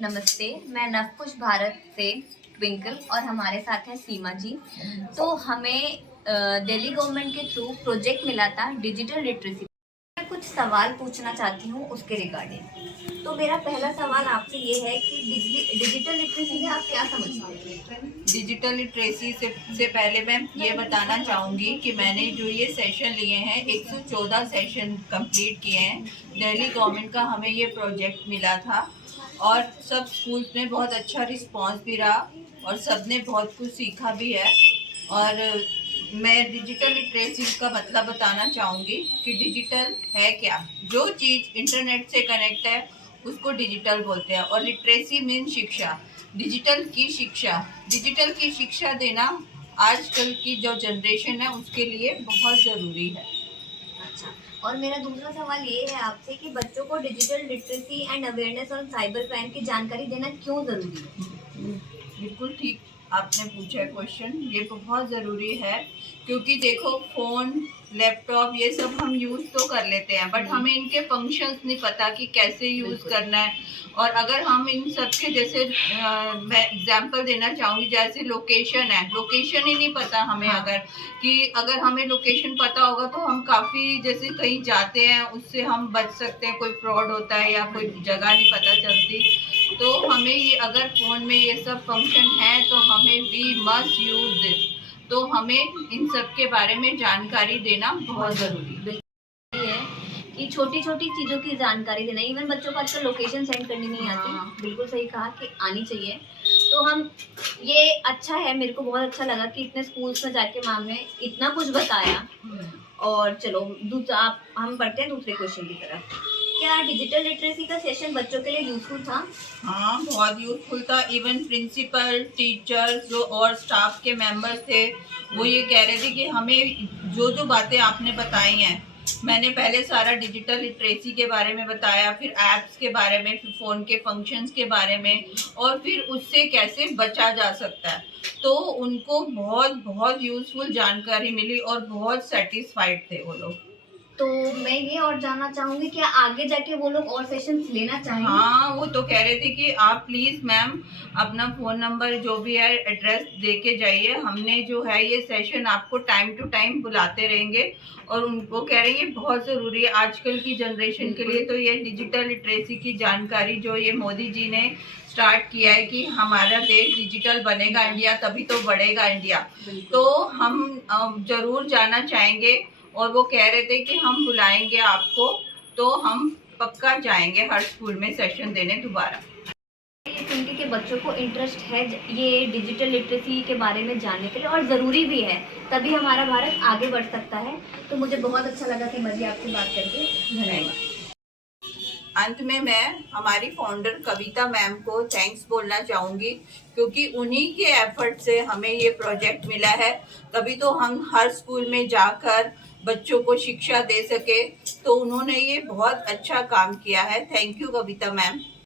नमस्ते, मैं नवकुश भारत से ट्विंकल और हमारे साथ हैं सीमा जी। तो हमें दिल्ली गवर्नमेंट के थ्रू प्रोजेक्ट मिला था डिजिटल लिटरेसी। मैं कुछ सवाल पूछना चाहती हूँ उसके रिगार्डिंग। तो मेरा पहला सवाल आपसे ये है कि डिजिटल लिटरेसी से आप क्या समझते हैं? डिजिटल लिटरेसी से पहले मैं ये बताना चाहूँगी कि मैंने जो ये सेशन लिए हैं 114 सेशन कंप्लीट किए हैं। दिल्ली गवर्नमेंट का हमें ये प्रोजेक्ट मिला था और सब स्कूल्स में बहुत अच्छा रिस्पांस भी रहा और सब ने बहुत कुछ सीखा भी है। और मैं डिजिटल लिटरेसी का मतलब बताना चाहूँगी कि डिजिटल है क्या। जो चीज़ इंटरनेट से कनेक्ट है उसको डिजिटल बोलते हैं। और लिटरेसी मीन शिक्षा, डिजिटल की शिक्षा देना आजकल की जो जनरेशन है उसके लिए बहुत ज़रूरी है। अच्छा, और मेरा दूसरा सवाल ये है आपसे कि बच्चों को digital literacy and awareness on cyber crime की जानकारी देना क्यों ज़रूरी है? बिल्कुल ठीक आपने पूछा है क्वेश्चन। ये बहुत ज़रूरी है क्योंकि देखो फ़ोन, लैपटॉप ये सब हम यूज़ तो कर लेते हैं बट हमें इनके फंक्शंस नहीं पता कि कैसे यूज़ करना है। और अगर हम इन सब के जैसे मैं एग्जांपल देना चाहूँगी, जैसे लोकेशन है, लोकेशन ही नहीं पता हमें। अगर हमें लोकेशन पता होगा तो हम काफ़ी जैसे कहीं जाते हैं उससे हम बच सकते हैं। कोई फ्रॉड होता है या कोई जगह नहीं पता चलती, तो हमें ये अगर फ़ोन में ये सब फंक्शन है तो हमें वी मस्ट यूज़ दिस। तो हमें इन सब के बारे में जानकारी देना बहुत ज़रूरी है कि छोटी छोटी चीज़ों की जानकारी देना। इवन बच्चों को आजकल लोकेशन सेंड करनी नहीं आती। बिल्कुल सही कहा कि आनी चाहिए। तो हम ये अच्छा है, मेरे को बहुत अच्छा लगा कि इतने स्कूल्स में जाके मैम ने इतना कुछ बताया। और चलो दूसरा हम बढ़ते हैं दूसरे क्वेश्चन की तरफ। क्या डिजिटल लिटरेसी का सेशन बच्चों के लिए यूजफुल था? हाँ, बहुत यूजफुल था। इवन प्रिंसिपल, टीचर्स जो और स्टाफ के मेंबर्स थे वो ये कह रहे थे कि हमें जो जो बातें आपने बताई हैं, मैंने पहले सारा डिजिटल लिटरेसी के बारे में बताया, फिर ऐप्स के बारे में, फिर फ़ोन के फंक्शंस के बारे में और फिर उससे कैसे बचा जा सकता है। तो उनको बहुत बहुत यूजफुल जानकारी मिली और बहुत सेटिस्फाइड थे वो लोग। तो मैं ये और जानना चाहूंगी कि आगे जाके वो लोग और सेशंस लेना चाहेंगे? हाँ, वो तो कह रहे थे कि आप प्लीज़ मैम अपना फ़ोन नंबर जो भी है एड्रेस दे के जाइए। हमने जो है ये सेशन आपको टाइम टू टाइम बुलाते रहेंगे। और उनको कह रहे हैं ये बहुत ज़रूरी है आजकल की जनरेशन के लिए। तो ये डिजिटल लिटरेसी की जानकारी जो ये मोदी जी ने स्टार्ट किया है कि हमारा देश डिजिटल बनेगा इंडिया, तभी तो बढ़ेगा इंडिया। तो हम ज़रूर जाना चाहेंगे और वो कह रहे थे कि हम बुलाएंगे आपको, तो हम पक्का जाएंगे हर स्कूल में सेशन देने दोबारा। ये सुन के बच्चों को इंटरेस्ट है ये डिजिटल लिटरेसी के बारे में जानने के लिए, और ज़रूरी भी है, तभी हमारा भारत आगे बढ़ सकता है। तो मुझे बहुत अच्छा लगा कि मजी आपसे बात करके। धन्यवाद। अंत में मैं हमारी फाउंडर कविता मैम को थैंक्स बोलना चाहूँगी क्योंकि उन्हीं के एफर्ट से हमें ये प्रोजेक्ट मिला है। तभी तो हम हर स्कूल में जाकर बच्चों को शिक्षा दे सके। तो उन्होंने ये बहुत अच्छा काम किया है। Thank you Kavita ma'am.